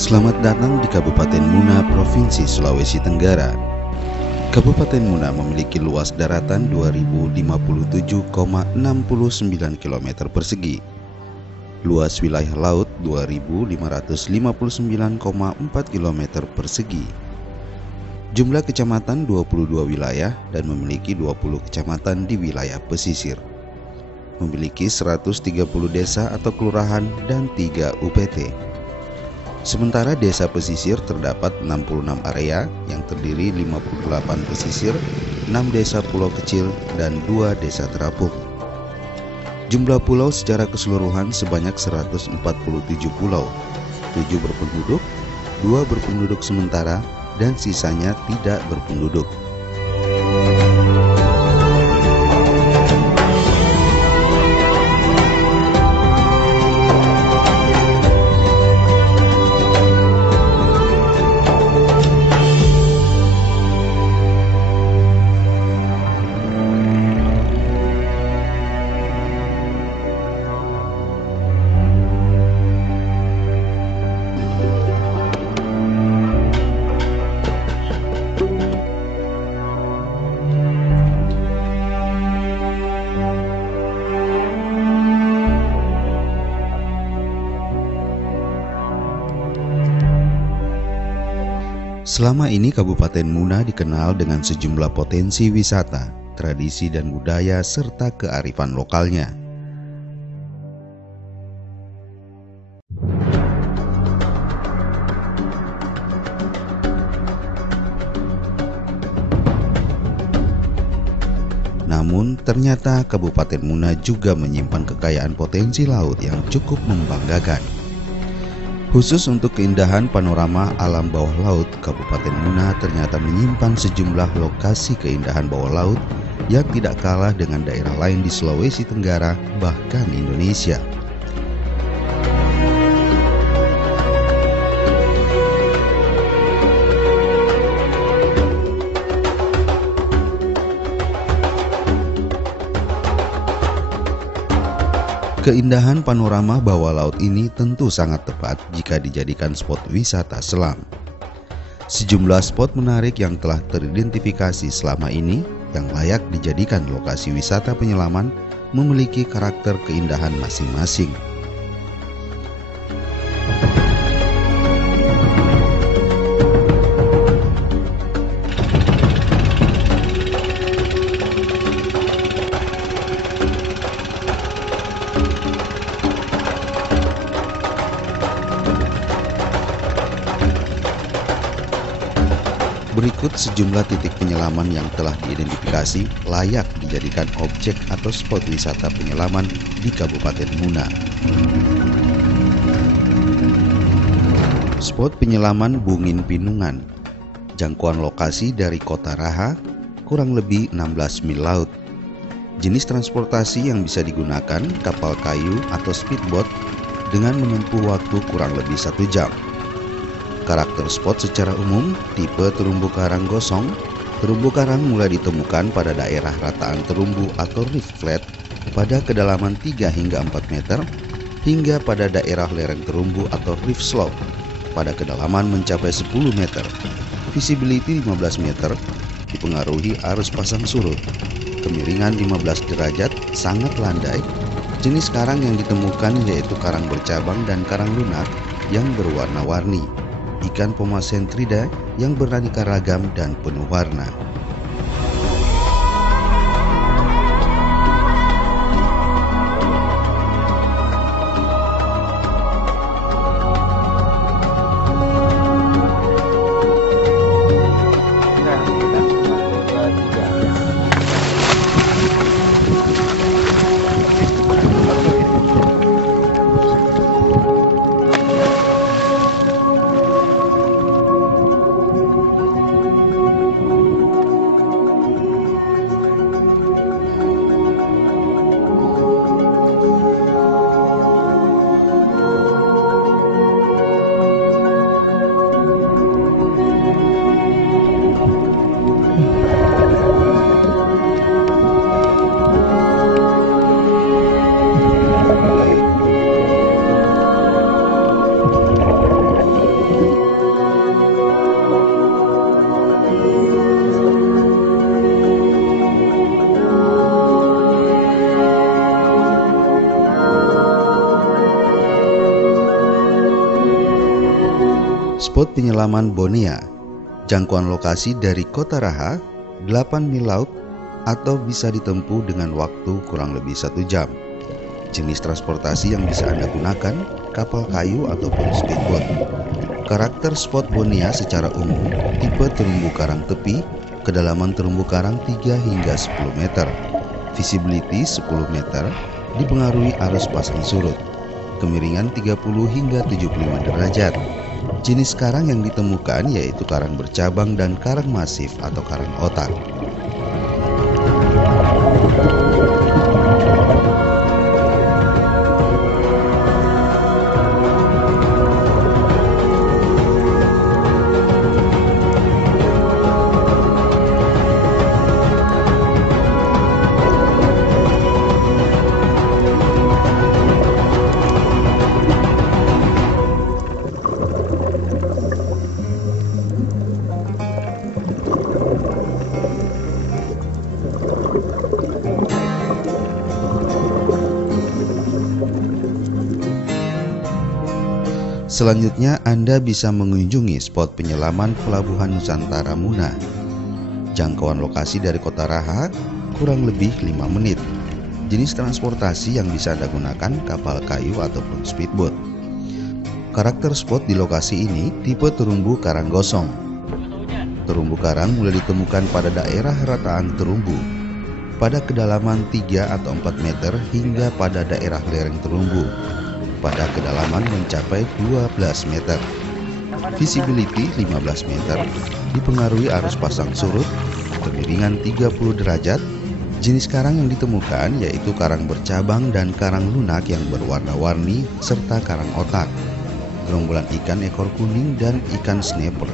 Selamat datang di Kabupaten Muna, Provinsi Sulawesi Tenggara. Kabupaten Muna memiliki luas daratan 2057,69 km persegi, luas wilayah laut 2559,4 km persegi, jumlah kecamatan 22 wilayah dan memiliki 20 kecamatan di wilayah pesisir, memiliki 130 desa atau kelurahan dan 3 UPT. Sementara desa pesisir terdapat 66 area yang terdiri 58 pesisir, 6 desa pulau kecil, dan 2 desa terapung. Jumlah pulau secara keseluruhan sebanyak 147 pulau, 7 berpenduduk, 2 berpenduduk sementara, dan sisanya tidak berpenduduk. Selama ini Kabupaten Muna dikenal dengan sejumlah potensi wisata, tradisi dan budaya serta kearifan lokalnya. Namun ternyata Kabupaten Muna juga menyimpan kekayaan potensi laut yang cukup membanggakan. Khusus untuk keindahan panorama alam bawah laut, Kabupaten Muna ternyata menyimpan sejumlah lokasi keindahan bawah laut yang tidak kalah dengan daerah lain di Sulawesi Tenggara, bahkan Indonesia. Keindahan panorama bawah laut ini tentu sangat tepat jika dijadikan spot wisata selam. Sejumlah spot menarik yang telah teridentifikasi selama ini yang layak dijadikan lokasi wisata penyelaman memiliki karakter keindahan masing-masing. Berikut sejumlah titik penyelaman yang telah diidentifikasi layak dijadikan objek atau spot wisata penyelaman di Kabupaten Muna. Spot penyelaman Bungin Pinungan. Jangkauan lokasi dari Kota Raha kurang lebih 16 mil laut. Jenis transportasi yang bisa digunakan kapal kayu atau speedboat dengan menempuh waktu kurang lebih 1 jam. Karakter spot secara umum, tipe terumbu karang gosong. Terumbu karang mulai ditemukan pada daerah rataan terumbu atau rift flat pada kedalaman 3 hingga 4 meter, hingga pada daerah lereng terumbu atau rift slope pada kedalaman mencapai 10 meter. Visibility 15 meter, dipengaruhi arus pasang surut. Kemiringan 15 derajat, sangat landai. Jenis karang yang ditemukan yaitu karang bercabang dan karang lunak yang berwarna-warni. Ikan Pomacentrida yang beraneka ragam dan penuh warna. Spot penyelaman Bonea, jangkauan lokasi dari Kota Raha 8 mil laut atau bisa ditempuh dengan waktu kurang lebih 1 jam. Jenis transportasi yang bisa Anda gunakan, kapal kayu ataupun speedboat. Karakter spot Bonea secara umum, tipe terumbu karang tepi, kedalaman terumbu karang 3 hingga 10 meter, visibility 10 meter, dipengaruhi arus pasang surut, kemiringan 30 hingga 75 derajat. Jenis karang yang ditemukan yaitu karang bercabang dan karang masif atau karang otak. Selanjutnya, Anda bisa mengunjungi spot penyelaman Pelabuhan Nusantara Muna. Jangkauan lokasi dari Kota Raha kurang lebih 5 menit. Jenis transportasi yang bisa Anda gunakan kapal kayu ataupun speedboat. Karakter spot di lokasi ini tipe terumbu karang gosong. Terumbu karang mulai ditemukan pada daerah rataan terumbu, pada kedalaman 3 atau 4 meter hingga pada daerah lereng terumbu, pada kedalaman mencapai 12 meter. Visibility 15 meter, dipengaruhi arus pasang surut, kemiringan 30 derajat. Jenis karang yang ditemukan yaitu karang bercabang dan karang lunak yang berwarna-warni serta karang otak, gerombolan ikan ekor kuning dan ikan snapper.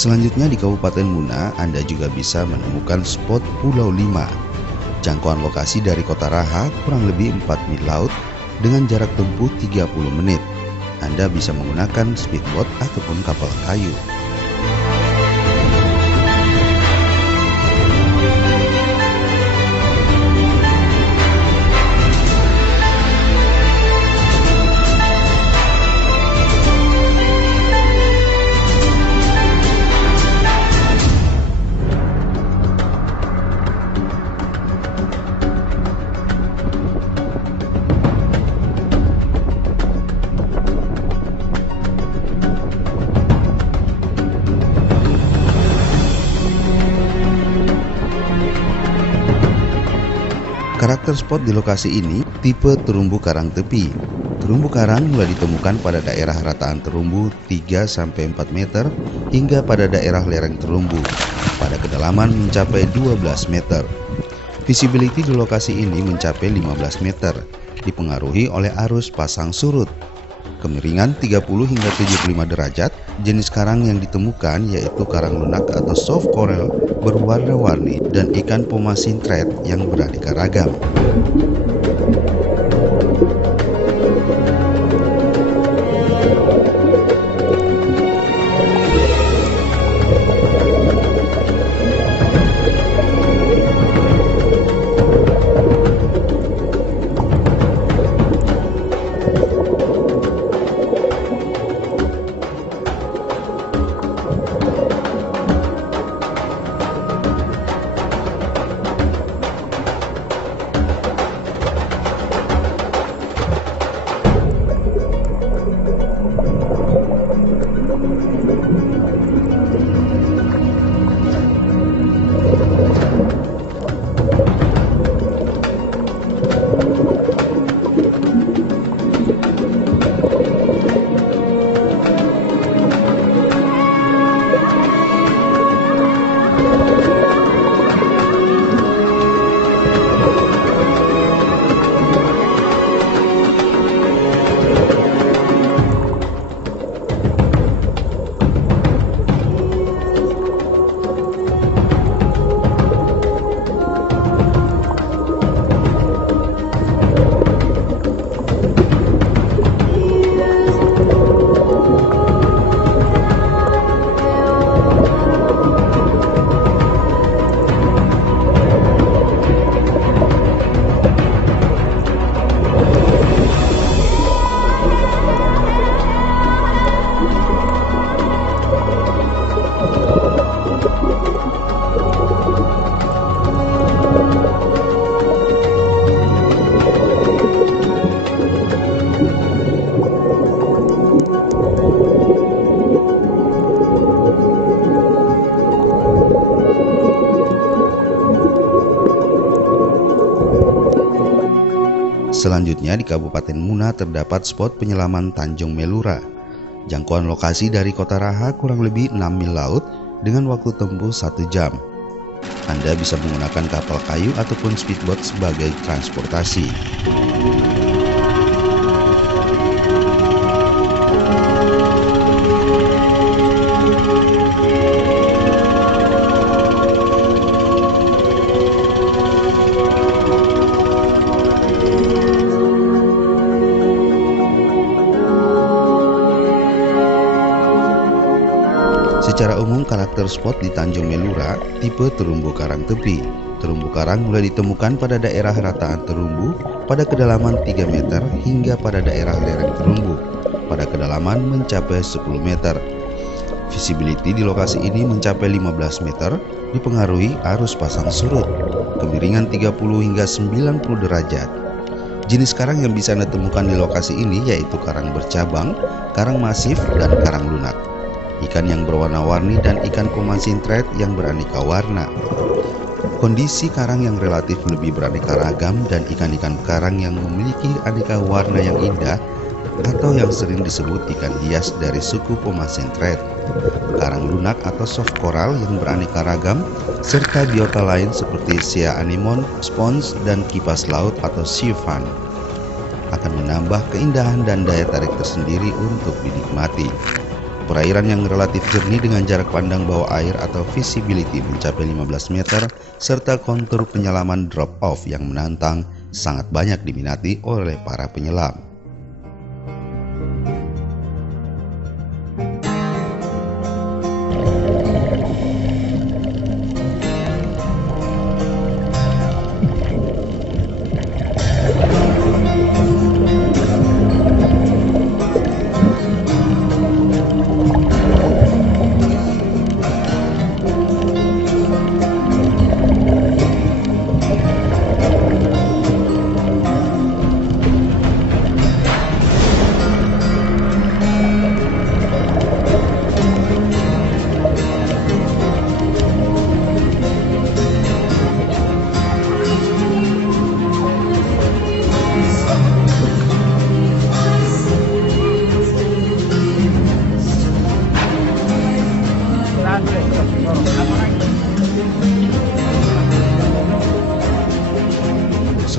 Selanjutnya di Kabupaten Muna, Anda juga bisa menemukan spot Pulau Lima. Jangkauan lokasi dari Kota Raha kurang lebih 4 mil laut dengan jarak tempuh 30 menit. Anda bisa menggunakan speedboat ataupun kapal kayu. Karakter spot di lokasi ini tipe terumbu karang tepi. Terumbu karang mulai ditemukan pada daerah rataan terumbu 3-4 meter hingga pada daerah lereng terumbu pada kedalaman mencapai 12 meter. Visibility di lokasi ini mencapai 15 meter, dipengaruhi oleh arus pasang surut. Kemiringan 30 hingga 75 derajat. Jenis karang yang ditemukan yaitu karang lunak atau soft coral berwarna-warni dan ikan pomasin thread yang beraneka ragam. Selanjutnya di Kabupaten Muna terdapat spot penyelaman Tanjung Melura. Jangkauan lokasi dari Kota Raha kurang lebih 6 mil laut dengan waktu tempuh 1 jam. Anda bisa menggunakan kapal kayu ataupun speedboat sebagai transportasi. Secara umum karakter spot di Tanjung Melura tipe terumbu karang tepi. Terumbu karang mulai ditemukan pada daerah rataan terumbu pada kedalaman 3 meter hingga pada daerah lereng terumbu pada kedalaman mencapai 10 meter. Visibility di lokasi ini mencapai 15 meter dipengaruhi arus pasang surut. Kemiringan 30 hingga 90 derajat. Jenis karang yang bisa Anda temukan di lokasi ini yaitu karang bercabang, karang masif, dan karang lunak. Ikan yang berwarna-warni dan ikan pomasin thread yang beraneka warna. Kondisi karang yang relatif lebih beraneka ragam dan ikan-ikan karang yang memiliki aneka warna yang indah atau yang sering disebut ikan hias dari suku pomasin thread. Karang lunak atau soft coral yang beraneka ragam serta biota lain seperti sea anemon, spons, dan kipas laut atau sea fan akan menambah keindahan dan daya tarik tersendiri untuk dinikmati. Perairan yang relatif jernih dengan jarak pandang bawah air atau visibility mencapai 15 meter serta kontur penyelaman drop off yang menantang sangat banyak diminati oleh para penyelam.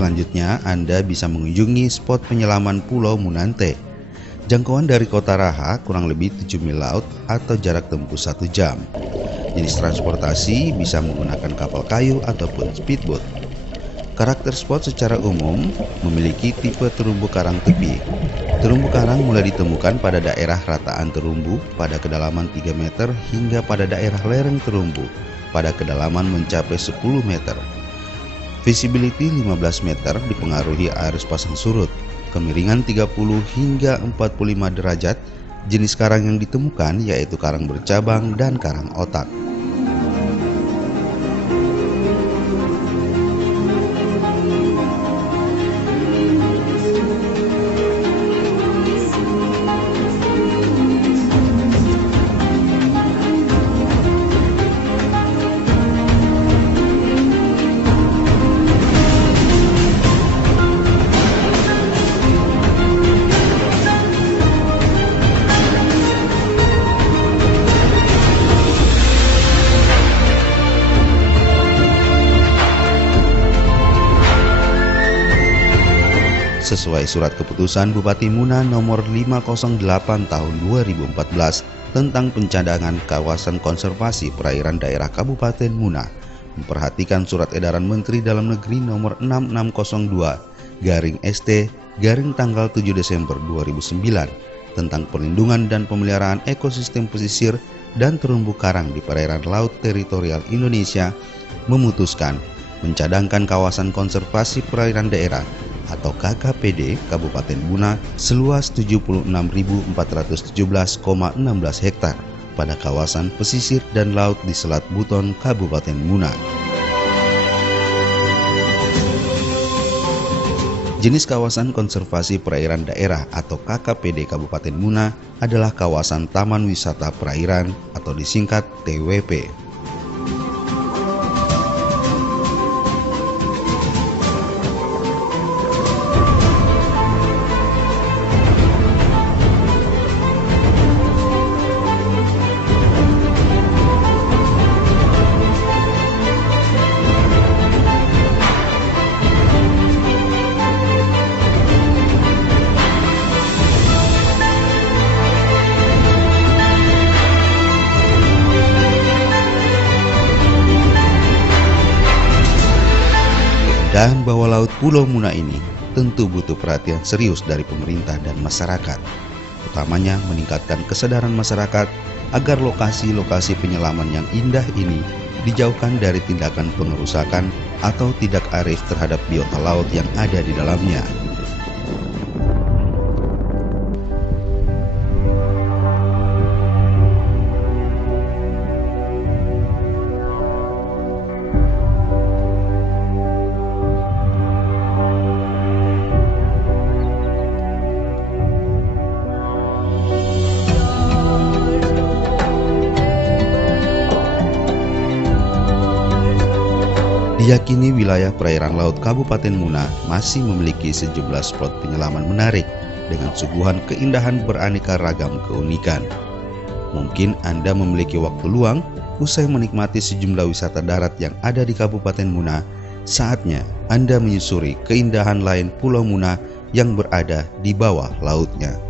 Selanjutnya, Anda bisa mengunjungi spot penyelaman Pulau Munante. Jangkauan dari Kota Raha kurang lebih 7 mil laut atau jarak tempuh 1 jam. Jenis transportasi bisa menggunakan kapal kayu ataupun speedboat. Karakter spot secara umum memiliki tipe terumbu karang tepi. Terumbu karang mulai ditemukan pada daerah rataan terumbu pada kedalaman 3 meter hingga pada daerah lereng terumbu pada kedalaman mencapai 10 meter. Visibility 15 meter dipengaruhi arus pasang surut, kemiringan 30 hingga 45 derajat. Jenis karang yang ditemukan yaitu karang bercabang dan karang otak. Sesuai surat keputusan Bupati Muna nomor 508 tahun 2014 tentang pencadangan kawasan konservasi perairan daerah Kabupaten Muna, memperhatikan surat edaran Menteri Dalam Negeri nomor 6602/ST tanggal 7 Desember 2009 tentang perlindungan dan pemeliharaan ekosistem pesisir dan terumbu karang di perairan laut teritorial Indonesia, memutuskan mencadangkan kawasan konservasi perairan daerah atau KKPD Kabupaten Muna seluas 76.417,16 hektar pada kawasan pesisir dan laut di Selat Buton, Kabupaten Muna. Jenis kawasan konservasi perairan daerah atau KKPD Kabupaten Muna adalah kawasan Taman Wisata Perairan atau disingkat TWP. Dan bahwa Laut Pulau Muna ini tentu butuh perhatian serius dari pemerintah dan masyarakat, utamanya meningkatkan kesadaran masyarakat agar lokasi-lokasi penyelaman yang indah ini dijauhkan dari tindakan pengerusakan atau tidak arif terhadap biota laut yang ada di dalamnya. Diyakini wilayah perairan laut Kabupaten Muna masih memiliki sejumlah spot penyelaman menarik dengan suguhan keindahan beraneka ragam keunikan. Mungkin Anda memiliki waktu luang usai menikmati sejumlah wisata darat yang ada di Kabupaten Muna, saatnya Anda menyusuri keindahan lain Pulau Muna yang berada di bawah lautnya.